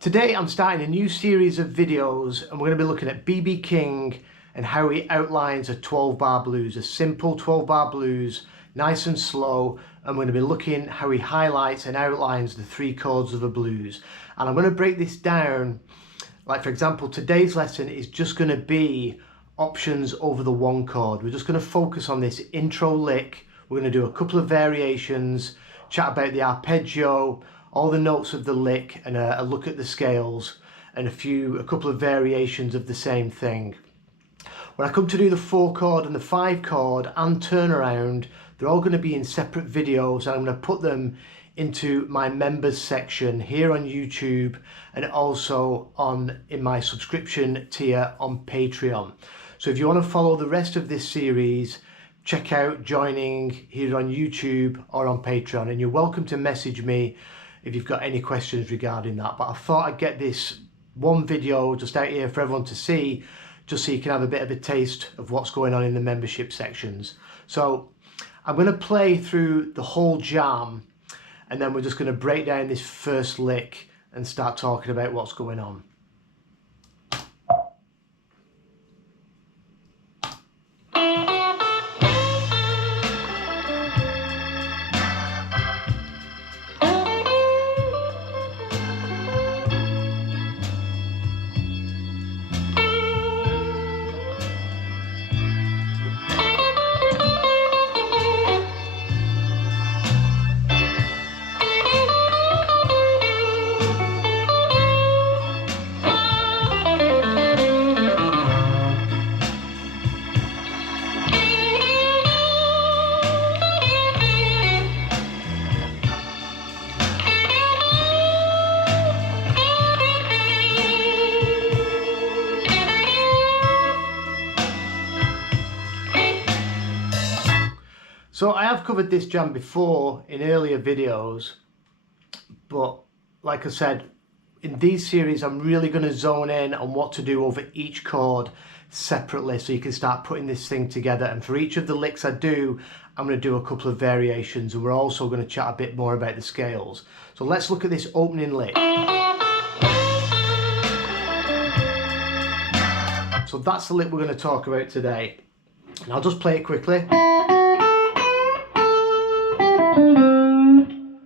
Today I'm starting a new series of videos and we're going to be looking at bbking and how he outlines a 12-bar blues, a simple 12-bar blues, nice and slow, and we're going to be looking how he highlights and outlines the three chords of a blues. And I'm going to break this down, like for example today's lesson is just going to be options over the one chord. We're just going to focus on this intro lick. We're going to do a couple of variations, chat about the arpeggio, all the notes of the lick, and a look at the scales, and a couple of variations of the same thing. When I come to do the 4 chord and the 5 chord and turnaround, they're all going to be in separate videos, and I'm going to put them into my members section here on YouTube and also in my subscription tier on Patreon. So if you want to follow the rest of this series, check out joining here on YouTube or on Patreon, and you're welcome to message me if you've got any questions regarding that. But I thought I'd get this one video just out here for everyone to see, just so you can have a bit of a taste of what's going on in the membership sections. So I'm going to play through the whole jam, and then we're just going to break down this first lick and start talking about what's going on. So I have covered this jam before in earlier videos, but like I said, in these series I'm really going to zone in on what to do over each chord separately, so you can start putting this thing together. And for each of the licks I do, I'm going to do a couple of variations, and we're also going to chat a bit more about the scales. So let's look at this opening lick. So that's the lick we're going to talk about today, and I'll just play it quickly.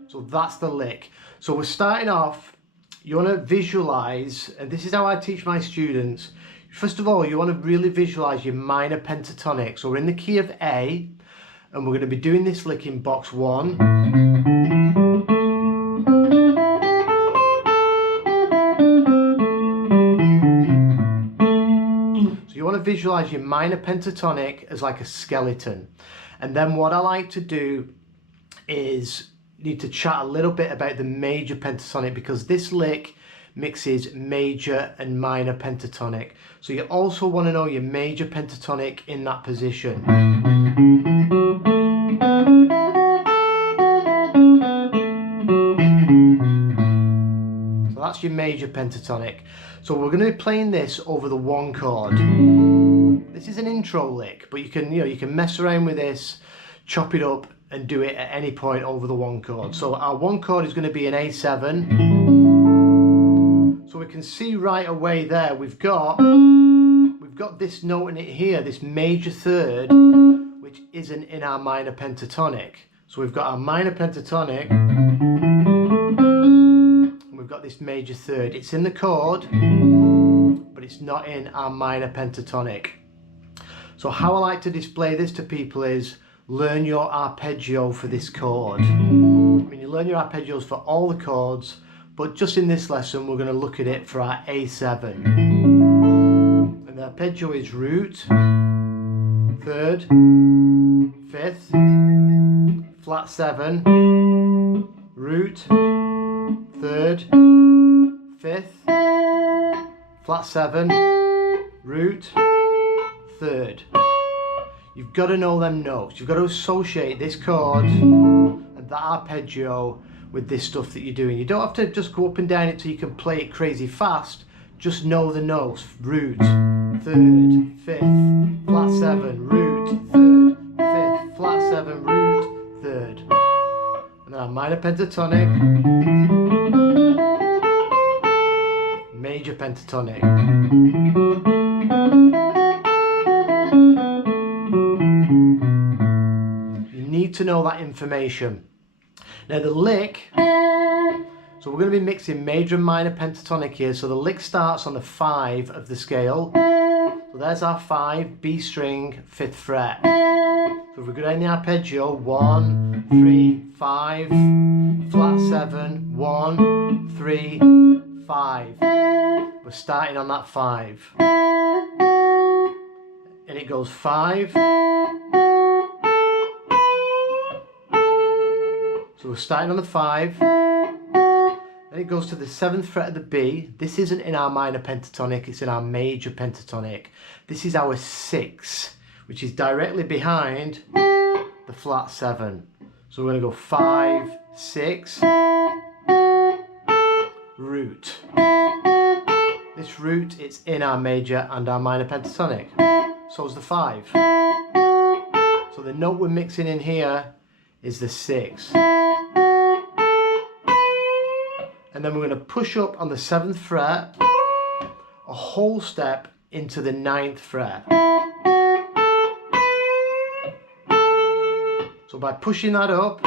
So that's the lick. So we're starting off, you want to visualize, and this is how I teach my students. First of all, you want to really visualize your minor pentatonic. So we're in the key of A, and we're going to be doing this lick in box 1. So you want to visualize your minor pentatonic as like a skeleton. And then what I like to do is need to chat a little bit about the major pentatonic, because this lick mixes major and minor pentatonic. So you also want to know your major pentatonic in that position. So that's your major pentatonic. So we're going to be playing this over the 1 chord. This is an intro lick, but you can mess around with this, chop it up, and do it at any point over the 1 chord. So our 1 chord is going to be an A7. So we can see right away there we've got this note in it here, this major third, which isn't in our minor pentatonic. So we've got our minor pentatonic, and we've got this major third. It's in the chord, but it's not in our minor pentatonic. So how I like to display this to people is, learn your arpeggio for this chord. I mean, you learn your arpeggios for all the chords, but just in this lesson we're going to look at it for our A7. And the arpeggio is root, 3rd, 5th, flat 7, root, 3rd, 5th, flat 7, root, 3rd. You've got to know them notes. You've got to associate this chord and that arpeggio with this stuff that you're doing. You don't have to just go up and down it so you can play it crazy fast. Just know the notes. Root, 3rd, 5th, flat 7, root, 3rd, 5th, flat 7, root, 3rd. And then our minor pentatonic. major pentatonic. You need to know that information. Now the lick, so we're going to be mixing major and minor pentatonic here. So the lick starts on the 5 of the scale. So there's our 5, B string, 5th fret. So if we go down the arpeggio, 1, 3, 5, flat 7, 1, 3, 5. We're starting on that 5. And it goes 5. So we're starting on the 5. Then it goes to the 7th fret of the B. This isn't in our minor pentatonic, it's in our major pentatonic. This is our 6, which is directly behind the flat 7. So we're going to go 5, 6, root. This root, it's in our major and our minor pentatonic. So is the 5. So the note we're mixing in here is the 6. And then we're going to push up on the 7th fret, a whole step into the 9th fret. So by pushing that up,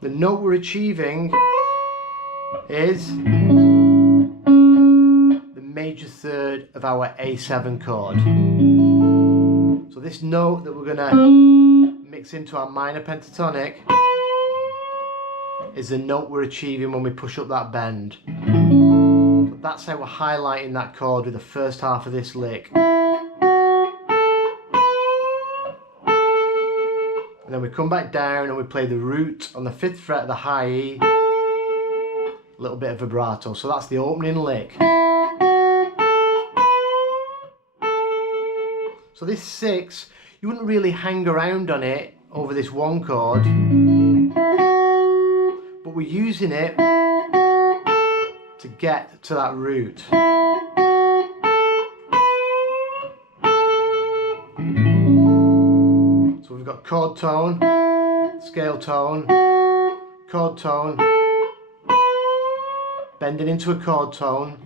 the note we're achieving is the major third of our A7 chord. So this note that we're going to mix into our minor pentatonic is the note we're achieving when we push up that bend. So that's how we're highlighting that chord with the first half of this lick. And then we come back down and we play the root on the 5th fret of the high E. A little bit of vibrato. So that's the opening lick. So this 6, you wouldn't really hang around on it over this one chord. But we're using it to get to that root. So we've got chord tone, scale tone, chord tone, bending into a chord tone,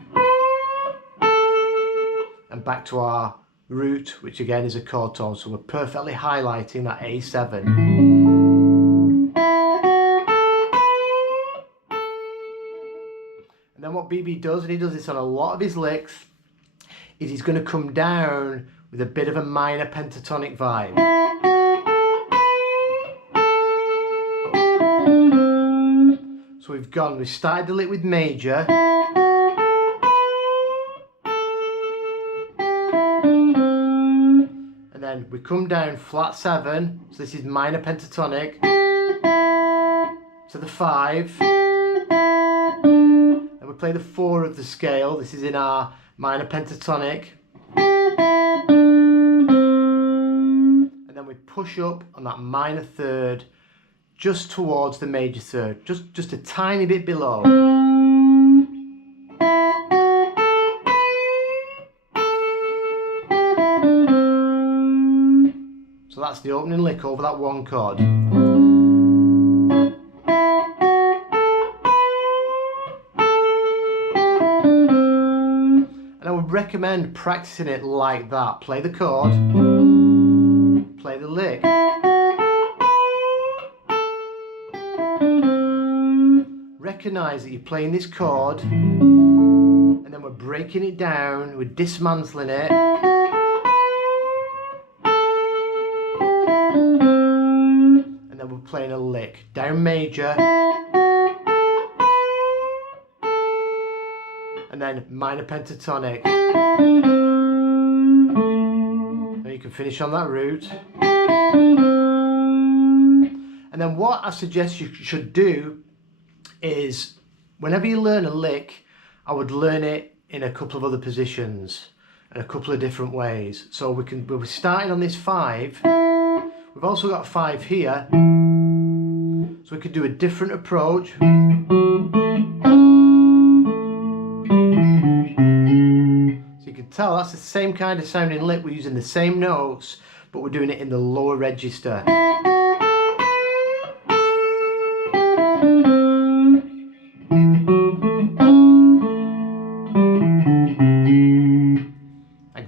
and back to our root, which again is a chord tone. So we're perfectly highlighting that A7. And then what BB does, and he does this on a lot of his licks, is he's going to come down with a bit of a minor pentatonic vibe. So we started the lick with major, and then we come down flat 7, so this is minor pentatonic, to the 5. And we play the 4 of the scale. This is in our minor pentatonic. And then we push up on that minor third just towards the major third, just a tiny bit below. So that's the opening lick over that one chord. And I would recommend practicing it like that. Play the chord, play the lick. Recognise that you're playing this chord and then we're breaking it down, we're dismantling it. And then we're playing a lick, down major. And then minor pentatonic. And you can finish on that root. And then what I suggest you should do is, whenever you learn a lick, I would learn it in a couple of other positions and a couple of different ways. So we're starting on this 5. We've also got 5 here. So we could do a different approach. Tell that's the same kind of sounding lick. We're using the same notes, but we're doing it in the lower register.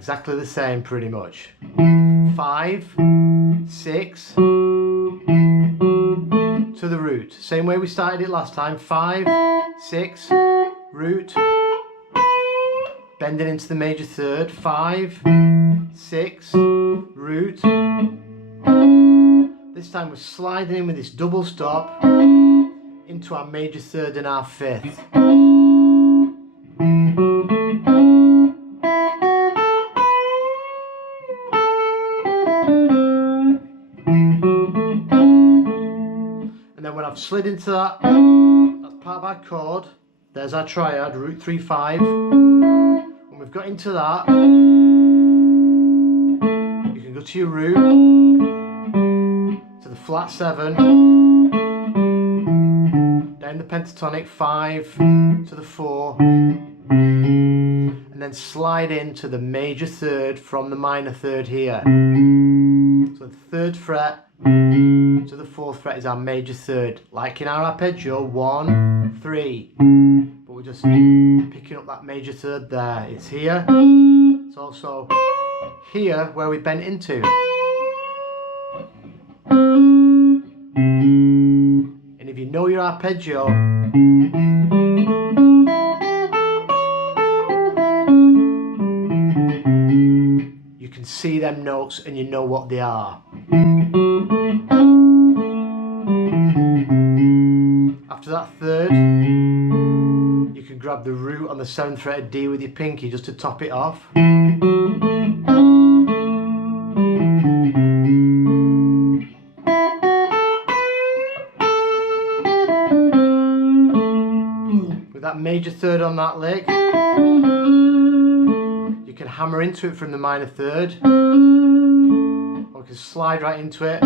exactly the same pretty much. 5, 6 to the root. Same way we started it last time. 5, 6, root, bending into the major third. 5, 6, root. This time we're sliding in with this double stop into our major third and our fifth. And then when I've slid into that, that's part of our chord. There's our triad, root 3, 5. When we've got into that, you can go to your root, to the flat 7, down the pentatonic 5 to the 4, and then slide into the major third from the minor third here. So the 3rd fret to the 4th fret is our major third, like in our arpeggio, 1, 3. But we're just picking up that major third there. It's here. It's also here where we bent into. And if you know your arpeggio, you can see them notes and you know what they are. After that 3rd, you can grab the root on the 7th fret of D with your pinky just to top it off. With that major third on that lick, you can hammer into it from the minor third, or you can slide right into it,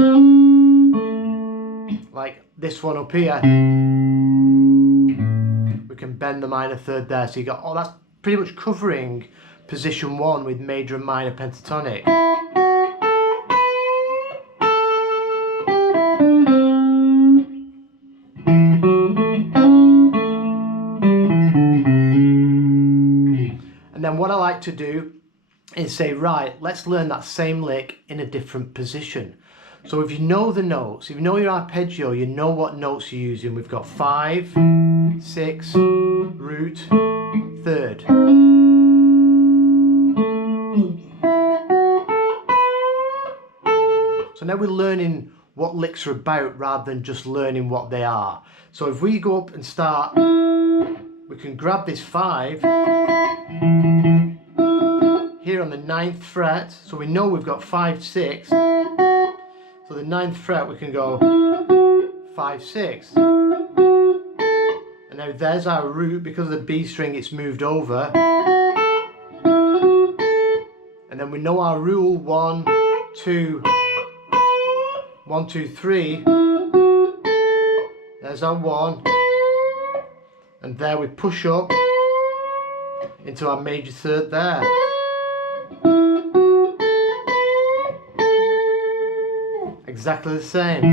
like this one up here. We can bend the minor third there, so you got, oh, that's pretty much covering position 1 with major and minor pentatonic. And then what I like to do is say, right, let's learn that same lick in a different position. So if you know the notes, if you know your arpeggio, you know what notes you're using. We've got 5, 6, root, 3rd. So now we're learning what licks are about rather than just learning what they are. So if we go up and start, we can grab this 5 here on the 9th fret. So we know we've got 5, 6. So the 9th fret we can go 5, 6. And now there's our root. Because of the B string it's moved over. And then we know our rule, 1, 2, 1, 2, 3. There's our 1. And there we push up into our major third there. Exactly the same.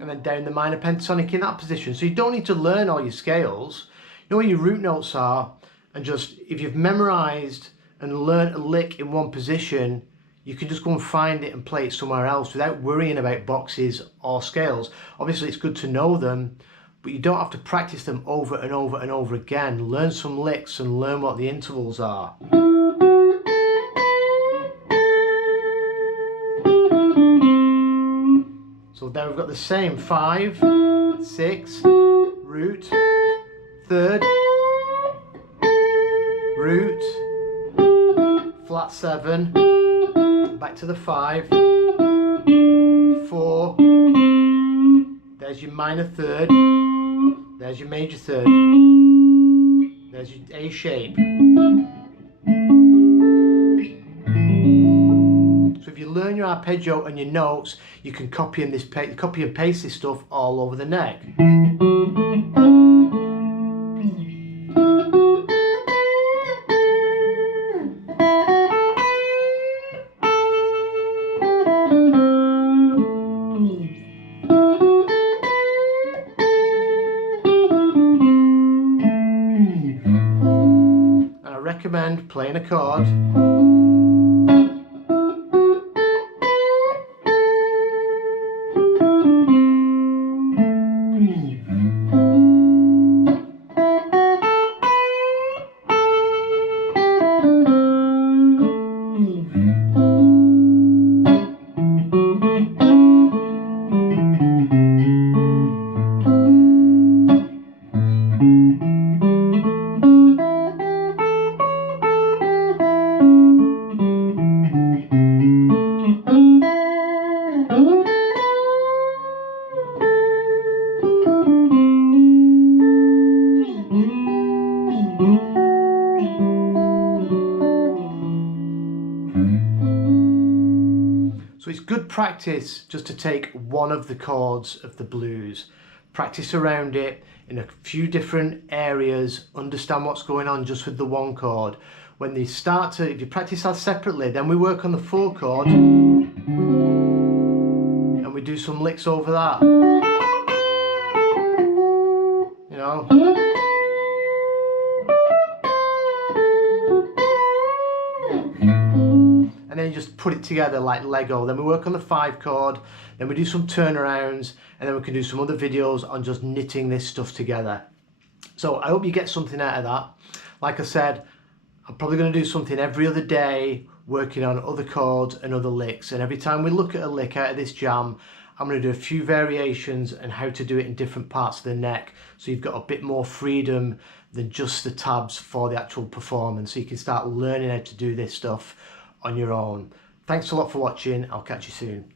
And then down the minor pentatonic in that position. So you don't need to learn all your scales. You know where your root notes are, and just, if you've memorized and learnt a lick in one position, you can just go and find it and play it somewhere else without worrying about boxes or scales. Obviously it's good to know them, but you don't have to practice them over and over and over again. Learn some licks and learn what the intervals are. So there we've got the same 5, 6, root, 3rd, root, flat 7, back to the 5, 4, there's your minor third, there's your major third, there's your A shape. So if you learn your arpeggio and your notes, you can copy and paste this stuff all over the neck. playing a chord. So it's good practice just to take one of the chords of the blues, practice around it in a few different areas, understand what's going on just with the one chord. When they start to, if you practice that separately, then we work on the 4 chord and we do some licks over that, you know. And then you just put it together like Lego. Then we work on the 5 chord, then we do some turnarounds, and then we can do some other videos on just knitting this stuff together. So I hope you get something out of that. Like I said, I'm probably going to do something every other day working on other chords and other licks. And every time we look at a lick out of this jam, I'm going to do a few variations and how to do it in different parts of the neck, so you've got a bit more freedom than just the tabs for the actual performance, so you can start learning how to do this stuff on your own. Thanks a lot for watching. I'll catch you soon.